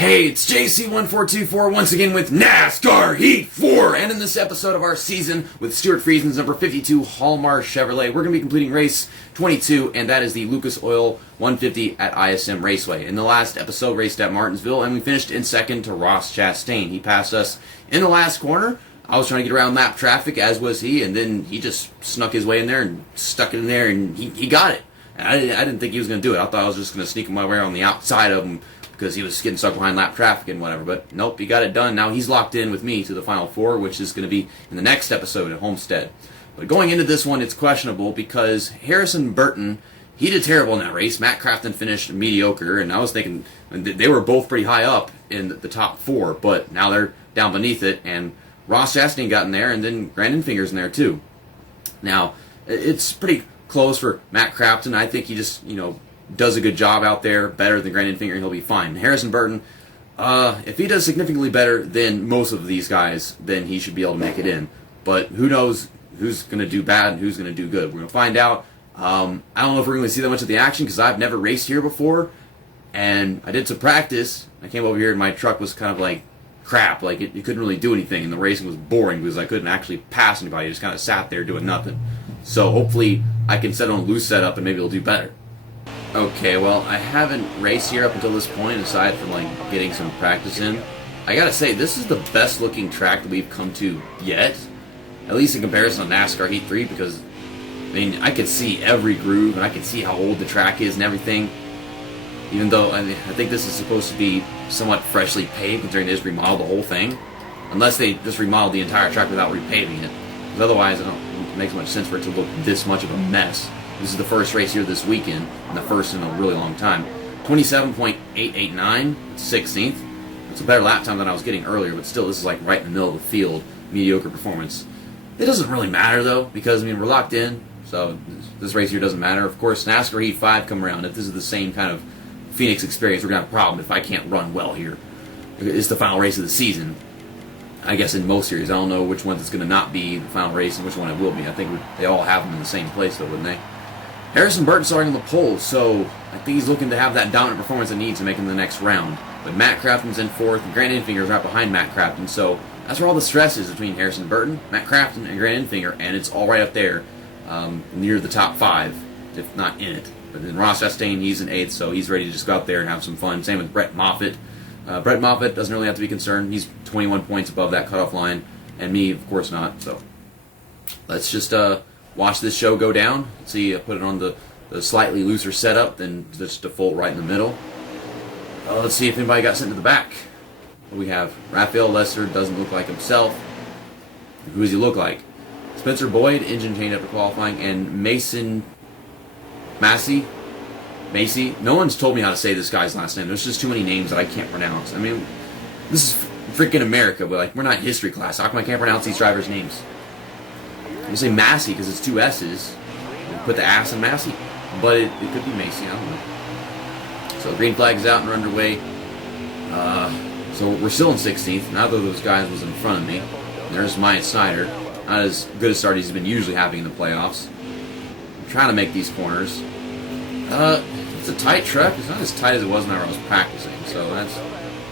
Hey, it's JC1424 once again with NASCAR Heat 4, and in this episode of our season with Stewart Friesen's number 52 Hallmark Chevrolet, we're going to be completing race 22, and that is the Lucas Oil 150 at ISM Raceway. In the last episode, raced at Martinsville, and we finished in second to Ross Chastain. He passed us in the last corner. I was trying to get around lap traffic, as was he, and then he just snuck his way in there and stuck it in there, and he got it. And I didn't think he was going to do it. I thought I was just going to sneak my way on the outside of him, because he was getting stuck behind lap traffic and whatever. But nope, he got it done. Now he's locked in with me to the Final Four, which is going to be in the next episode at Homestead. But going into this one, it's questionable because Harrison Burton, he did terrible in that race. Matt Crafton finished mediocre, and I was thinking they were both pretty high up in the top four, but now they're down beneath it, and Ross Chastain got in there, and then Grandin Finger's in there too. Now, it's pretty close for Matt Crafton. I think he just, does a good job out there, better than Grandin Finger, and he'll be fine. Harrison Burton, if he does significantly better than most of these guys, then he should be able to make it in. But who knows who's going to do bad and who's going to do good. We're going to find out. I don't know if we're going to see that much of the action because I've never raced here before, and I did some practice. I came over here and my truck was kind of like crap. Like it couldn't really do anything, and the racing was boring because I couldn't actually pass anybody. I just kind of sat there doing nothing. So hopefully I can set on a loose setup and maybe it'll do better. Okay, well, I haven't raced here up until this point, aside from, getting some practice in. I gotta say, this is the best-looking track that we've come to yet, at least in comparison to NASCAR Heat 3, because, I could see every groove, and I could see how old the track is and everything, even though, I think this is supposed to be somewhat freshly paved, considering they just remodeled the whole thing, unless they just remodeled the entire track without repaving it, because otherwise, it makes much sense for it to look this much of a mess. This is the first race here this weekend, and the first in a really long time. 27.889, 16th. It's a better lap time than I was getting earlier, but still, this is right in the middle of the field. Mediocre performance. It doesn't really matter, though, because, we're locked in, so this race here doesn't matter. Of course, NASCAR Heat 5 come around. If this is the same kind of Phoenix experience, we're going to have a problem if I can't run well here. It's the final race of the season. I guess in most series. I don't know which one it's going to not be the final race and which one it will be. I think they all have them in the same place, though, wouldn't they? Harrison Burton starting on the pole, so I think he's looking to have that dominant performance he needs to make it in the next round. But Matt Crafton's in fourth, and Grandin Finger's right behind Matt Crafton, so that's where all the stress is between Harrison Burton, Matt Crafton, and Grandin Finger, and it's all right up there near the top five, if not in it. But then Ross Chastain, he's in eighth, so he's ready to just go out there and have some fun. Same with Brett Moffitt. Brett Moffitt doesn't really have to be concerned. He's 21 points above that cutoff line, and me, of course, not. So let's just watch this show go down. Let's see, put it on the slightly looser setup than just default right in the middle. Let's see if anybody got sent to the back. We have Raphael Lesser, doesn't look like himself. Who does he look like? Spencer Boyd, engine change after qualifying, and Mason Massey. No one's told me how to say this guy's last name. There's just too many names that I can't pronounce. This is freaking America, but we're not in history class. How come I can't pronounce these drivers' names? You say Massey because it's two S's. You put the ass in Massey. But it could be Macy, I don't know. So green flag is out and we're underway. So we're still in 16th. Neither of those guys was in front of me. There's Myatt Snyder. Not as good a start as he's been usually having in the playoffs. I'm trying to make these corners. It's a tight truck. It's not as tight as it was whenever I was practicing. So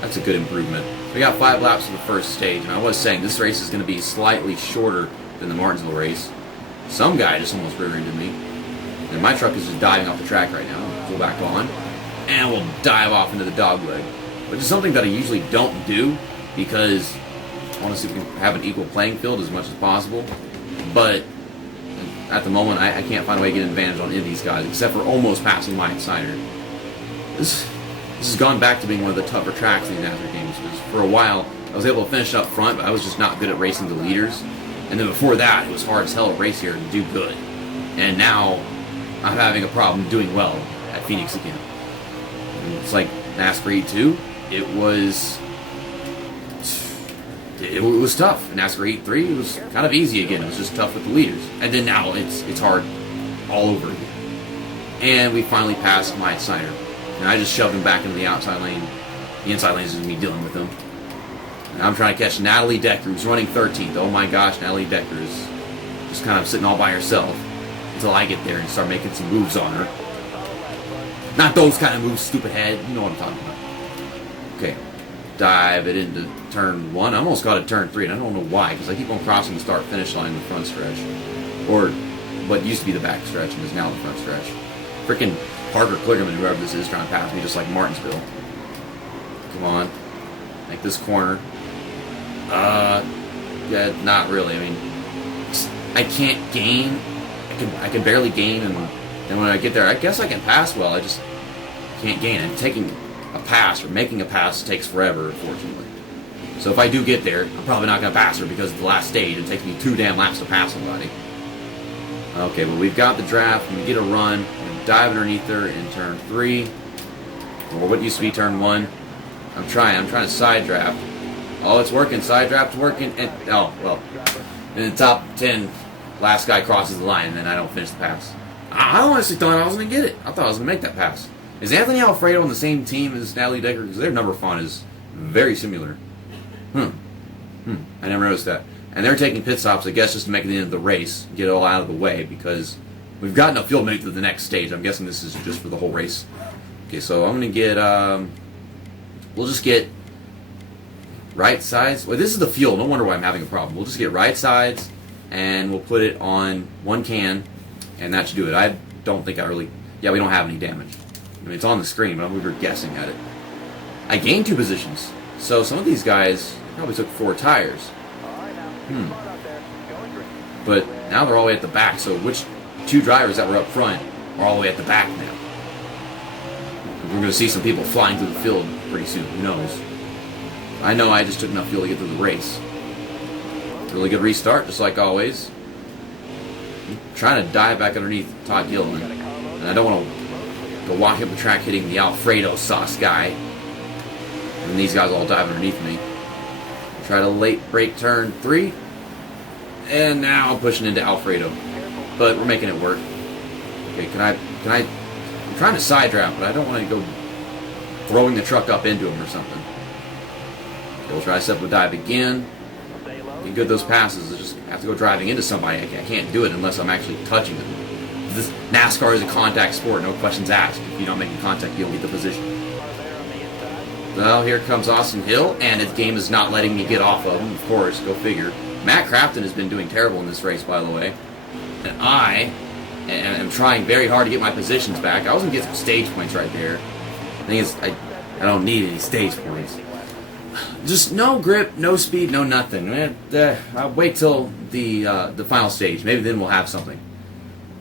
that's a good improvement. We got 5 laps for the first stage. And I was saying this race is going to be slightly shorter than the Martinsville race. Some guy just almost rear-ended me. And my truck is just diving off the track right now. We'll go back on. And we'll dive off into the dogleg. Which is something that I usually don't do because I want to see if we can have an equal playing field as much as possible. But at the moment, I can't find a way to get an advantage on any of these guys except for almost passing Myatt Snyder. This has gone back to being one of the tougher tracks in these NASCAR games because for a while I was able to finish up front, but I was just not good at racing the leaders. And then before that, it was hard as hell to race here and do good. And now I'm having a problem doing well at Phoenix again. And it's like NASCAR Heat 2. It was tough. NASCAR Heat 3, it was kind of easy again. It was just tough with the leaders. And then now it's hard all over again. And we finally passed Myatt Snyder. And I just shoved him back into the outside lane. The inside lane is just me dealing with him. And I'm trying to catch Natalie Decker, who's running 13th. Oh my gosh, Natalie Decker is just kind of sitting all by herself until I get there and start making some moves on her. Not those kind of moves, stupid head. You know what I'm talking about. Okay, dive it into turn 1. I almost got it turn 3, and I don't know why, because I keep on crossing the start-finish line in the front stretch. Or what used to be the back stretch and is now the front stretch. Freaking Parker Kligerman, whoever this is, trying to pass me just like Martinsville. Come on. Make this corner. Yeah, not really. I mean, I can't gain. I can barely gain, and then when I get there, I guess I can pass well. I just can't gain. And taking a pass or making a pass takes forever, unfortunately. So if I do get there, I'm probably not going to pass her because it's the last stage. It takes me 2 damn laps to pass somebody. Okay, well, we've got the draft, and we get a run, and dive underneath her in turn 3, or what used to be turn 1. I'm trying to side draft. Oh, it's working. Side draft's working. And, oh, well, in the top 10, last guy crosses the line, and then I don't finish the pass. I honestly thought I was going to get it. I thought I was going to make that pass. Is Anthony Alfredo on the same team as Natalie Decker? Because their number font is very similar. I never noticed that. And they're taking pit stops, I guess, just to make it the end of the race, get it all out of the way, because we've got enough fuel to make it to the next stage. I'm guessing this is just for the whole race. Okay, so I'm going to get, we'll just get right sides. Well, this is the fuel. No wonder why I'm having a problem. We'll just get right sides, and we'll put it on 1 can, and that should do it. I don't think I really... Yeah, we don't have any damage. I mean, it's on the screen, but we were guessing at it. I gained 2 positions. So some of these guys probably took 4 tires. But now they're all the way at the back, so which 2 drivers that were up front are all the way at the back now? We're going to see some people flying through the field pretty soon. Who knows? I know I just took enough fuel to get through the race. Really good restart, just like always. I'm trying to dive back underneath Todd Gilliland, and I don't want to go walking up the track hitting the Alfredo sauce guy. And these guys all dive underneath me. Try to late break turn 3. And now I'm pushing into Alfredo. But we're making it work. Okay, can I... I'm trying to side draft, but I don't want to go throwing the truck up into him or something. Okay, we'll try to step with dive again. Get good those passes. I just have to go driving into somebody. I can't do it unless I'm actually touching them. This NASCAR is a contact sport, no questions asked. If you're not making contact, you don't get the position. Well, here comes Austin Hill, and his game is not letting me get off of him, of course, go figure. Matt Crafton has been doing terrible in this race, by the way. And I am trying very hard to get my positions back. I was going to get some stage points right there. The thing is, I don't need any stage points. Just no grip, no speed, no nothing. I'll wait till the final stage. Maybe then we'll have something.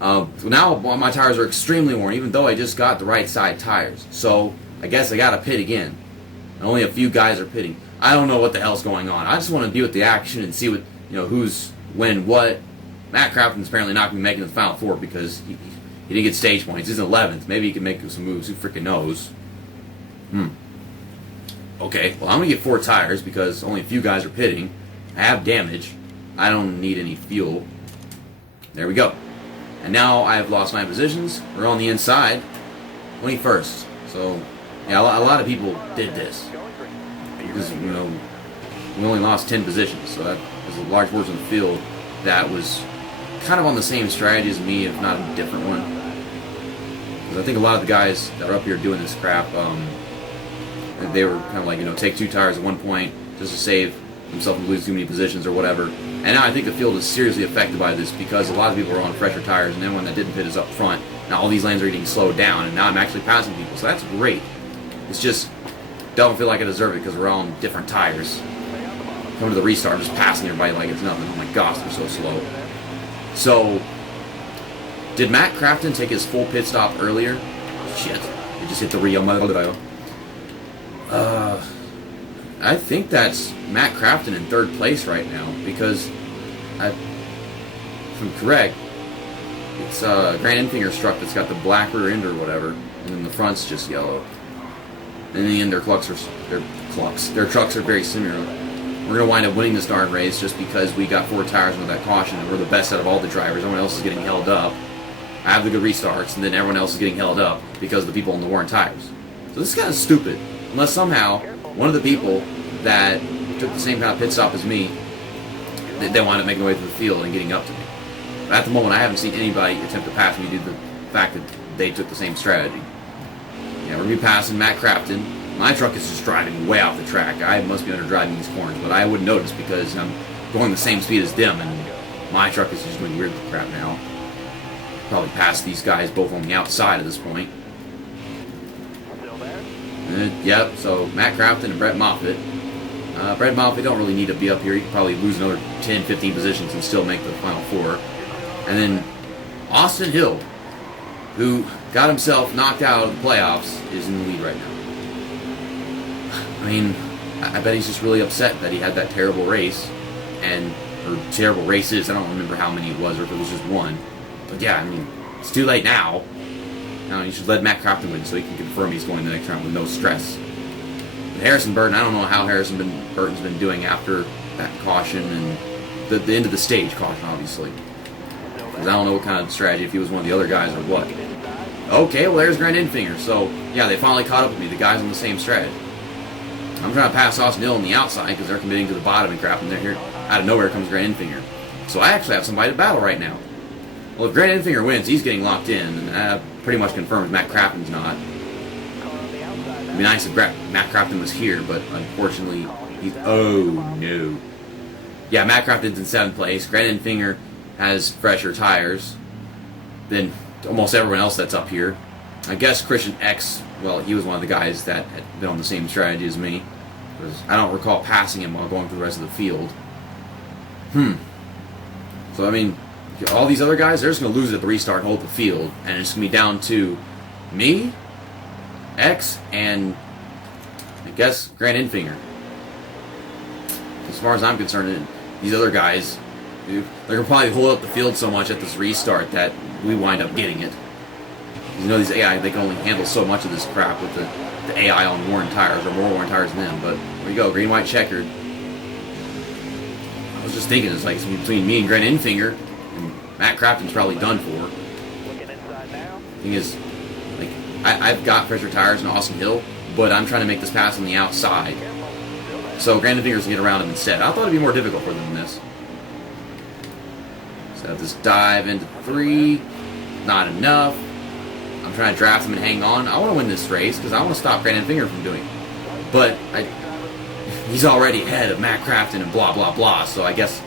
Now my tires are extremely worn, even though I just got the right side tires. So I guess I got to pit again. And only a few guys are pitting. I don't know what the hell's going on. I just want to be with the action and see what, who's when what. Matt Crafton's apparently not going to be making the final 4 because he didn't get stage points. He's in 11th. Maybe he can make some moves. Who freaking knows? Okay, well, I'm going to get 4 tires because only a few guys are pitting. I have damage. I don't need any fuel. There we go. And now I've lost my positions. We're on the inside. 21st. So, yeah, a lot of people did this. Because, we only lost 10 positions. So that was a large portion of the field that was kind of on the same strategy as me, if not a different one. Because I think a lot of the guys that are up here doing this crap, they were kind of like, take 2 tires at one point just to save themselves from losing too many positions or whatever. And now I think the field is seriously affected by this because a lot of people are on fresher tires, and everyone that didn't pit is up front. Now all these lanes are getting slowed down, and now I'm actually passing people, so that's great. It's just, don't feel like I deserve it because we're all on different tires. Come to the restart, I'm just passing everybody like it's nothing. Oh my gosh, they're so slow. So, did Matt Crafton take his full pit stop earlier? Shit, he just hit the Rio Madero. I think that's Matt Crafton in 3rd place right now because, if I'm correct, it's Grant Enfinger's truck that's got the black rear end or whatever, and then the front's just yellow. And in the end, their trucks are very similar. We're going to wind up winning this darn race just because we got 4 tires with that caution, and we're the best out of all the drivers. Everyone else is getting held up. I have the good restarts, and then everyone else is getting held up because of the people on the worn tires. So this is kind of stupid. Unless somehow, one of the people that took the same kind of pit stop as me, they wind up making their way through the field and getting up to me. But at the moment, I haven't seen anybody attempt to pass me due to the fact that they took the same strategy. Yeah, we're going to be passing Matt Crafton. My truck is just driving way off the track. I must be under driving these corners, but I wouldn't notice because I'm going the same speed as them, and my truck is just doing weird crap now. Probably past these guys both on the outside at this point. Yep, so Matt Crafton and Brett Moffitt. Brett Moffitt don't really need to be up here. He could probably lose another 10, 15 positions and still make the Final Four. And then Austin Hill, who got himself knocked out of the playoffs, is in the lead right now. I mean, I bet he's just really upset that he had that terrible race, or terrible races. I don't remember how many it was, or if it was just one. But yeah, I mean, it's too late now. Now you should let Matt Crafton win so he can confirm he's going the next round with no stress. But Harrison Burton, I don't know how Burton's been doing after that caution and the end of the stage caution, obviously. Because I don't know what kind of strategy, if he was one of the other guys or what. Okay, well there's Grant Enfinger. So yeah, they finally caught up with me. The guys on the same strategy. I'm trying to pass Austin Hill on the outside because they're committing to the bottom and crap, and they're here. Out of nowhere comes Grant Enfinger. So I actually have somebody to battle right now. Well, if Grant Enfinger wins, he's getting locked in, and that pretty much confirms Matt Crafton's not. It'd be nice if Matt Crafton was here, but unfortunately, he's... Oh, no. Yeah, Matt Crafton's in 7th place. Grant Enfinger has fresher tires than almost everyone else that's up here. I guess Christian X, well, he was one of the guys that had been on the same strategy as me. I don't recall passing him while going through the rest of the field. So, I mean... all these other guys, they're just going to lose it at the restart and hold the field. And it's going to be down to me, X, and I guess Grant Enfinger. As far as I'm concerned, these other guys, they're going to probably hold up the field so much at this restart that we wind up getting it. You know, these AI, they can only handle so much of this crap with the AI on worn tires, or more worn tires than them. But there you go, green, white, checkered. I was just thinking, it's like between me and Grant Enfinger, Matt Crafton's probably done for. Thing is, like, I've got fresher tires in Austin Hill, but I'm trying to make this pass on the outside. So Grant Enfinger's going to get around him instead. I thought it'd be more difficult for them than this. So this dive into 3. Not enough. I'm trying to draft him and hang on. I want to win this race because I want to stop Grant Enfinger from doing it. But he's already ahead of Matt Crafton and blah, blah, blah. So I guess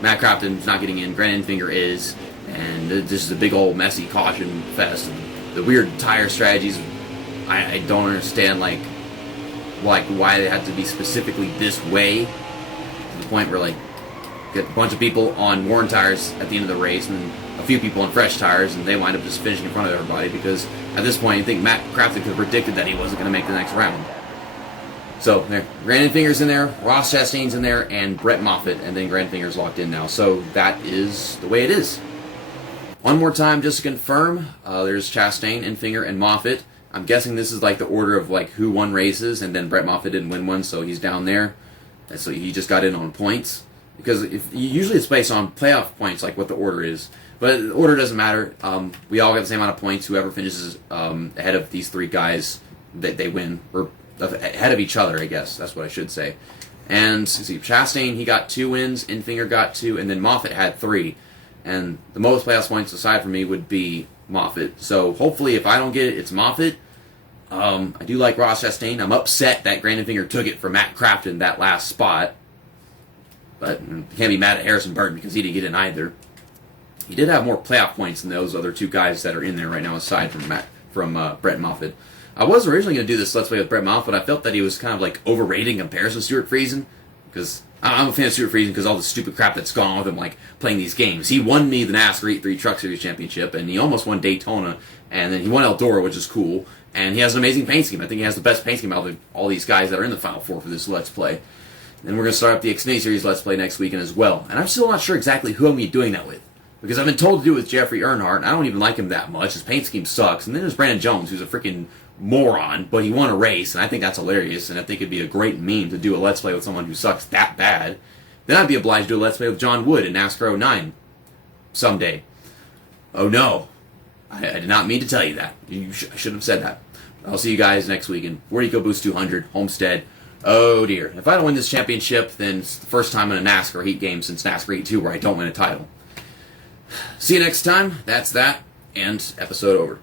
Matt Crafton's not getting in, Grant Enfinger is, and this is a big old messy caution fest. The weird tire strategies, I don't understand, like why they had to be specifically this way, to the point where, like, get a bunch of people on worn tires at the end of the race, and a few people on fresh tires, and they wind up just finishing in front of everybody, because at this point, you think Matt Crafton could have predicted that he wasn't going to make the next round. So, there, Grant Enfinger's in there, Ross Chastain's in there, and Brett Moffitt, and then Grant Enfinger's locked in now. So, that is the way it is. One more time, just to confirm, there's Chastain, Enfinger, and Moffitt. I'm guessing this is like the order of like who won races, and then Brett Moffitt didn't win one, so he's down there. And so he just got in on points. Because usually it's based on playoff points, like what the order is. But the order doesn't matter. We all get the same amount of points. Whoever finishes ahead of these 3 guys, they win. Or ahead of each other, I guess. That's what I should say. And let's see, Chastain, he got 2 wins, Enfinger got 2, and then Moffitt had 3. And the most playoff points aside from me would be Moffitt. So hopefully if I don't get it, it's Moffitt. I do like Ross Chastain. I'm upset that Grant Enfinger took it from Matt Crafton that last spot. But you can't be mad at Harrison Burton because he didn't get in either. He did have more playoff points than those other 2 guys that are in there right now aside from Brett Moffitt. I was originally going to do this Let's Play with Brett Moffitt. I felt that he was kind of like overrated in comparison to Stewart Friesen, because I'm a fan of Stewart Friesen because all the stupid crap that's gone on with him, like playing these games. He won me the NASCAR E3 Truck Series Championship, and he almost won Daytona, and then he won Eldora, which is cool, and he has an amazing paint scheme. I think he has the best paint scheme out of all these guys that are in the Final Four for this Let's Play. And we're going to start up the Xfinity Series Let's Play next weekend as well. And I'm still not sure exactly who I'm going to be doing that with, because I've been told to do it with Jeffrey Earnhardt, and I don't even like him that much. His paint scheme sucks. And then there's Brandon Jones, who's a freaking moron, but he won a race, and I think that's hilarious, and I think it'd be a great meme to do a Let's Play with someone who sucks that bad. Then I'd be obliged to do a Let's Play with John Wood in NASCAR 09 someday. Oh no, I did not mean to tell you that. I shouldn't have said that. I'll see you guys next week in 40 Eco Boost 200, Homestead. Oh dear. If I don't win this championship, then it's the first time in a NASCAR Heat game since NASCAR Heat 2 where I don't win a title. See you next time. That's that, and episode over.